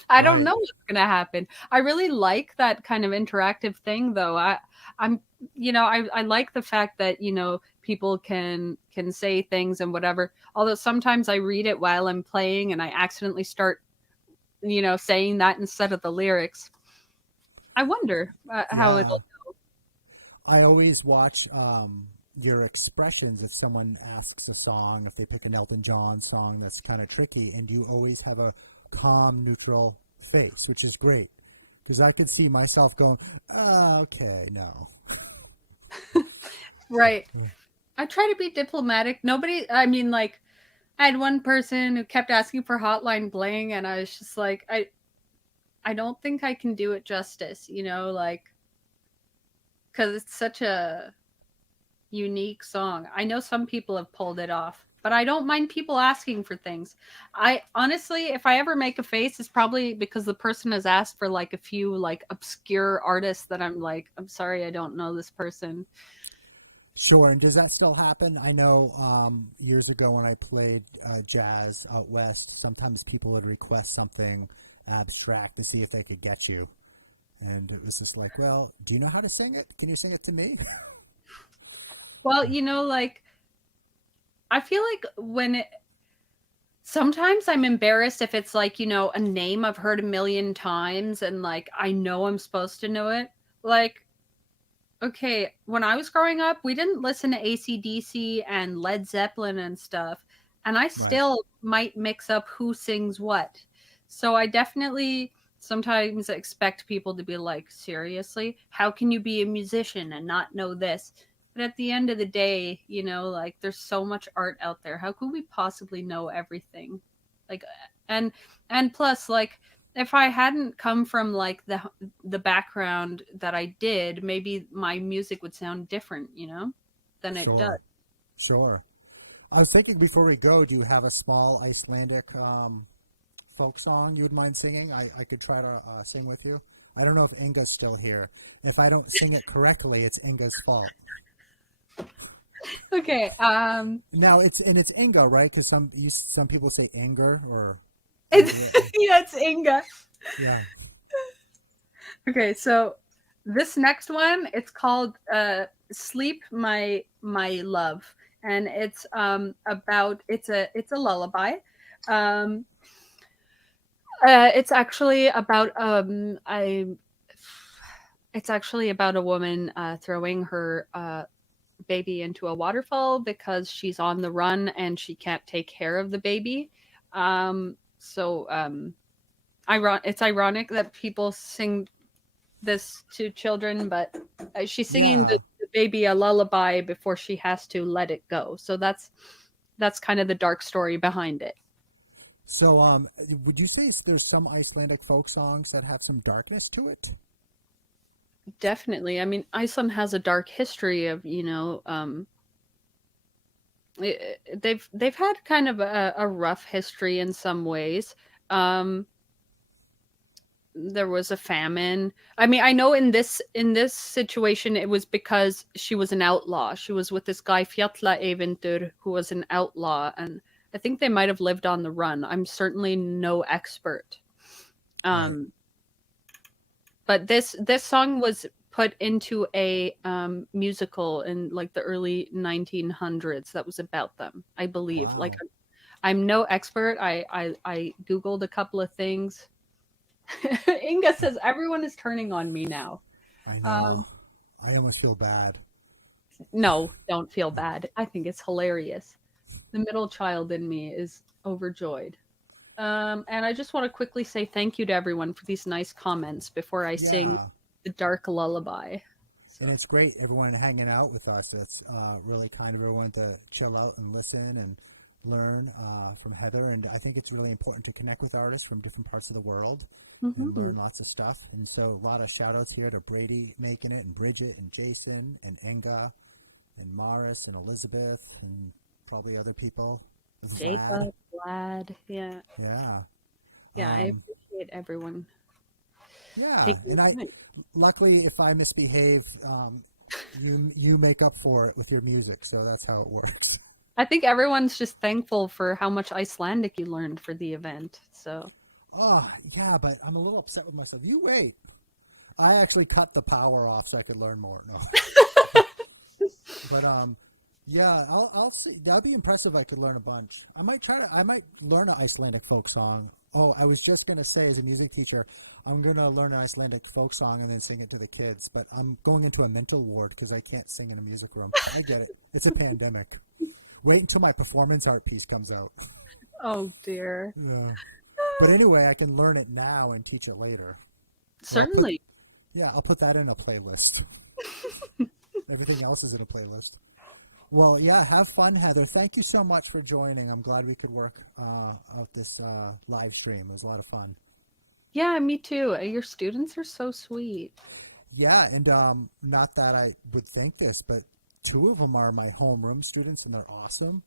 I don't know what's going to happen. I really like that kind of interactive thing, though. I like the fact that, people can say things and whatever. Although sometimes I read it while I'm playing and I accidentally start, saying that instead of the lyrics. I wonder how it'll go. I always watch your expressions if someone asks a song, if they pick an Elton John song that's kind of tricky, and you always have a calm, neutral face, which is great. Because I could see myself going, okay, no. Right. I try to be diplomatic. I had one person who kept asking for Hotline Bling, and I was just like, I don't think I can do it justice, because it's such a unique song. I know some people have pulled it off, but I don't mind people asking for things. I honestly, if I ever make a face, it's probably because the person has asked for like a few like obscure artists that I'm like, I'm sorry, I don't know this person. Sure. And does that still happen? I know years ago when I played jazz out west, sometimes people would request something abstract to see if they could get you. And it was just like, well, do you know how to sing it? Can you sing it to me? Well, I feel like sometimes I'm embarrassed if it's like, a name I've heard a million times and like, I know I'm supposed to know it. Like, okay, when I was growing up, we didn't listen to AC/DC and Led Zeppelin and stuff. And I still might mix up who sings what. So I definitely sometimes expect people to be like, seriously, how can you be a musician and not know this? But at the end of the day, like there's so much art out there. How could we possibly know everything? Like, and plus, like, if I hadn't come from like the background that I did, maybe my music would sound different, than it does. Sure. I was thinking before we go, do you have a small Icelandic folk song you would mind singing? I could try to sing with you. I don't know if Inga's still here. If I don't sing it correctly, it's Inga's fault. Okay. Now it's Inga, right? Because some people say Inger or. Yeah, it's Inga. Yeah. Okay, so this next one, it's called "Sleep, My Love," and it's it's a lullaby. It's actually about it's actually about a woman throwing her baby into a waterfall because she's on the run and she can't take care of the baby. It's ironic that people sing this to children, but she's singing the baby a lullaby before she has to let it go. So that's kind of the dark story behind it. So, would you say there's some Icelandic folk songs that have some darkness to it? Definitely. I mean, Iceland has a dark history of, they've had kind of a rough history in some ways. There was a famine. I mean, I know in this situation, it was because she was an outlaw. She was with this guy, Fjalla Eyvindur, who was an outlaw. And I think they might have lived on the run. I'm certainly no expert. But this song was put into a musical in like the early 1900s that was about them, I believe. Wow. Like, I'm no expert. I Googled a couple of things. Inga says everyone is turning on me now. I know. I almost feel bad. No, don't feel bad. I think it's hilarious. The middle child in me is overjoyed. And I just want to quickly say thank you to everyone for these nice comments before I sing Yeah. the dark lullaby. And it's great, everyone hanging out with us. It's really kind of everyone to chill out and listen and learn from Heather. And I think it's really important to connect with artists from different parts of the world and learn lots of stuff. And so a lot of shout-outs here to Brady making it, and Bridget, and Jason, and Inga, and Morris, and Elizabeth, and probably other people. Jacob, Vlad, yeah. Yeah. Yeah, I appreciate everyone. Yeah, taking and the time. luckily, if I misbehave, you make up for it with your music, so that's how it works. I think everyone's just thankful for how much Icelandic you learned for the event. So, Oh, yeah, but I'm a little upset with myself. You wait. I actually cut the power off so I could learn more. No. But yeah, I'll see. That'd be impressive if I could learn a bunch. I might learn an Icelandic folk song. Oh, I was just gonna say, as a music teacher, I'm gonna learn an Icelandic folk song and then sing it to the kids. But I'm going into a mental ward because I can't sing in a music room. I get it. It's a pandemic. Wait until my performance art piece comes out. oh dear. Yeah. But anyway, I can learn it now and teach it later. Certainly. I'll put that in a playlist. Everything else is in a playlist. Well, yeah, have fun, Heather. Thank you so much for joining. I'm glad we could work out this live stream. It was a lot of fun. Yeah, me too. Your students are so sweet. Yeah, and not that I would think this, but 2 of them are my homeroom students, and they're awesome.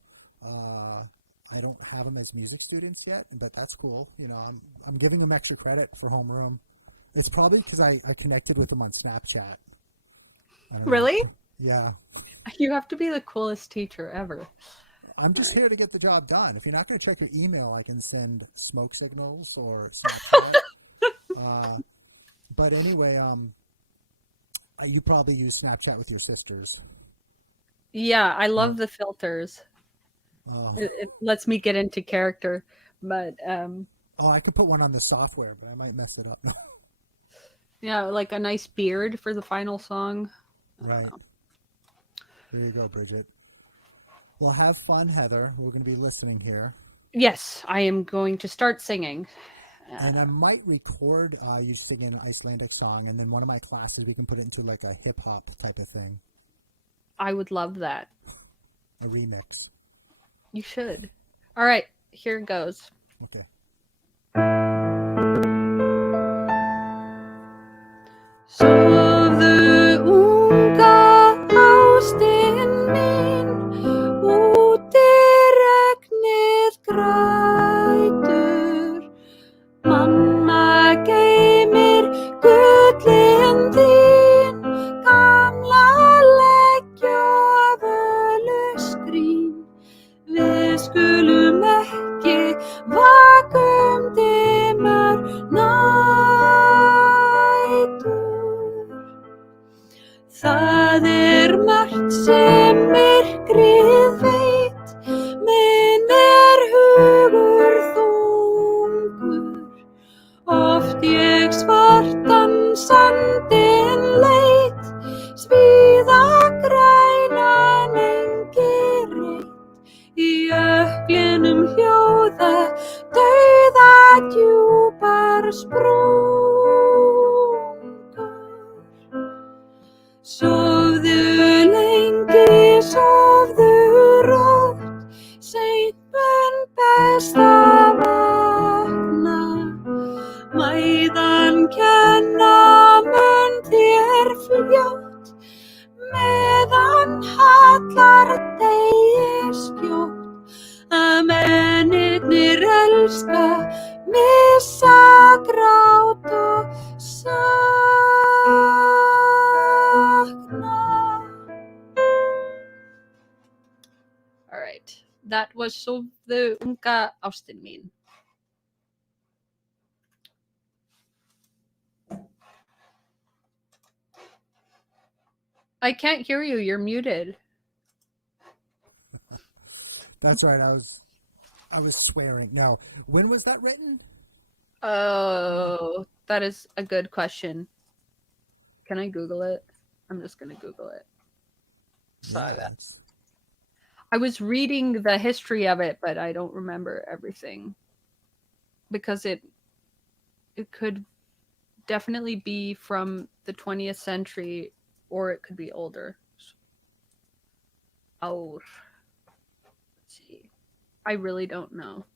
I don't have them as music students yet, but that's cool. You know, I'm giving them extra credit for homeroom. It's probably because I connected with them on Snapchat. I don't know. Really? Yeah. You have to be the coolest teacher ever. I'm just here to get the job done. If you're not going to check your email, I can send smoke signals or Snapchat. But anyway, you probably use Snapchat with your sisters. Yeah, I love the filters. Oh, It lets me get into character, but I could put one on the software, but I might mess it up. yeah, like a nice beard for the final song. I don't Right. know. There you go, Bridget. Well, have fun, Heather. We're going to be listening here. Yes, I am going to start singing. And I might record you singing an Icelandic song, and then one of my classes we can put it into like a hip-hop type of thing, I would love that. a remix. You should. All right, here it goes. Okay. Sofðu unga ástin mín, úti regnið grætur. Mamma geymir gullin þín, gamla leggja völuskrín. Við skulum ekki vaka dimmar nætur. Það margt sem myrkrið veit, minn hugur þungur. Oft ég svartan sandinn leit, svíða grænan engi reit. Í jöklinum hljóða dauða djúpar sprungur. Sofðu lengi, sofðu rótt, seint mun best að vakna. Mæðan kenna mun þér fljótt, meðan hallar degi skjótt. Að mennirnir elska, missa grát og sakna. All right, that was Sofðu unga ástin mín. I can't hear you. You're muted. That's right. I was swearing. Now, when was that written? Oh, that is a good question. Can I Google it? I'm just going to Google it. saga. it's- I was reading the history of it, but I don't remember everything because it could definitely be from the 20th century or it could be older. Oh, let's see. I really don't know.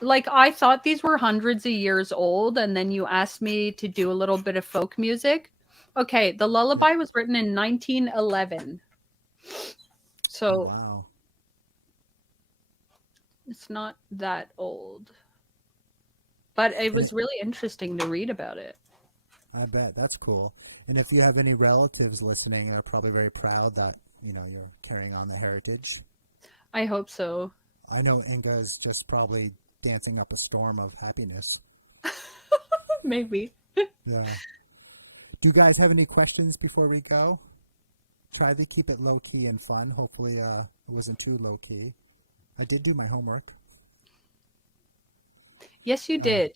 Like, I thought these were hundreds of years old, and then you asked me to do a little bit of folk music. Okay, the lullaby was written in 1911. So wow. it's not that old. But it was really interesting to read about it. I bet. That's cool. And if you have any relatives listening, they're probably very proud that, you're carrying on the heritage. I hope so. I know Inga's just probably dancing up a storm of happiness. Maybe. Yeah. Do you guys have any questions before we go? Try to keep it low-key and fun. Hopefully it wasn't too low-key. I did do my homework. Yes, you did.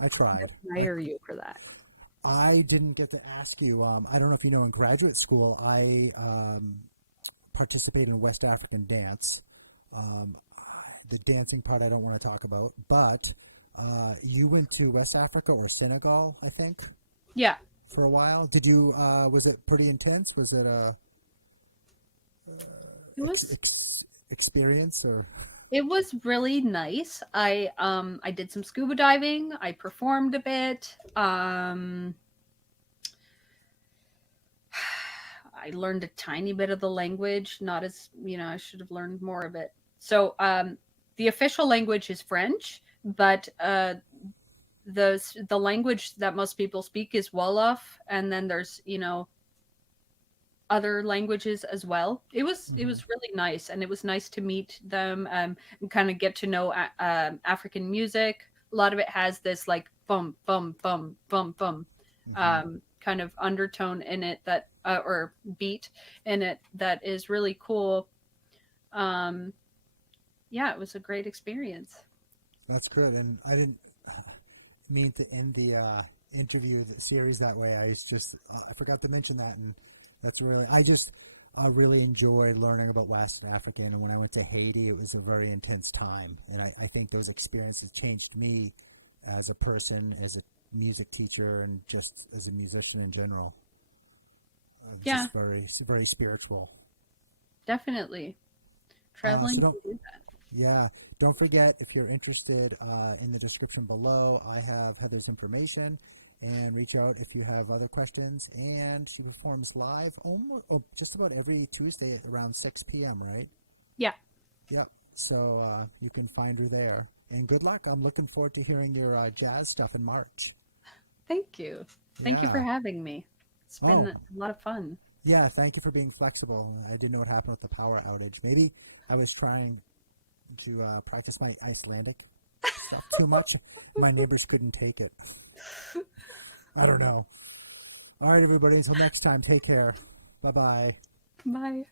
I tried. I admire you for that. I didn't get to ask you. I don't know if you know, in graduate school, I participated in West African dance. The dancing part I don't want to talk about, but you went to West Africa or Senegal, I think, Yeah. for a while. Did you? Was it pretty intense? Was it a It was experience or? It was really nice. I did some scuba diving. I performed a bit. I learned a tiny bit of the language, not as, I should have learned more of it. So the official language is French, but the language that most people speak is Wolof, and then there's, other languages as well. It was really nice, and it was nice to meet them and kind of get to know African music. A lot of it has this like bum bum bum bum bum kind of undertone in it that or beat in it that is really cool. Yeah, it was a great experience. That's good, and I didn't mean to end the interview, the series that way. I forgot to mention that, and that's really, I really enjoyed learning about West African, and when I went to Haiti, it was a very intense time, and I think those experiences changed me as a person, as a music teacher, and just as a musician in general. Yeah. Just very, very spiritual. Definitely. Traveling so to do that. Yeah. Don't forget, if you're interested, in the description below, I have Heather's information, and reach out if you have other questions. And she performs live just about every Tuesday at around 6 p.m., right? Yeah. Yep. So you can find her there. And good luck. I'm looking forward to hearing your jazz stuff in March. Thank you. Thank you for having me. It's been a lot of fun. Yeah, thank you for being flexible. I didn't know what happened with the power outage. Maybe I was trying to practice my Icelandic stuff too much. My neighbors couldn't take it. I don't know. All right, everybody. Until next time, take care. Bye-bye. Bye.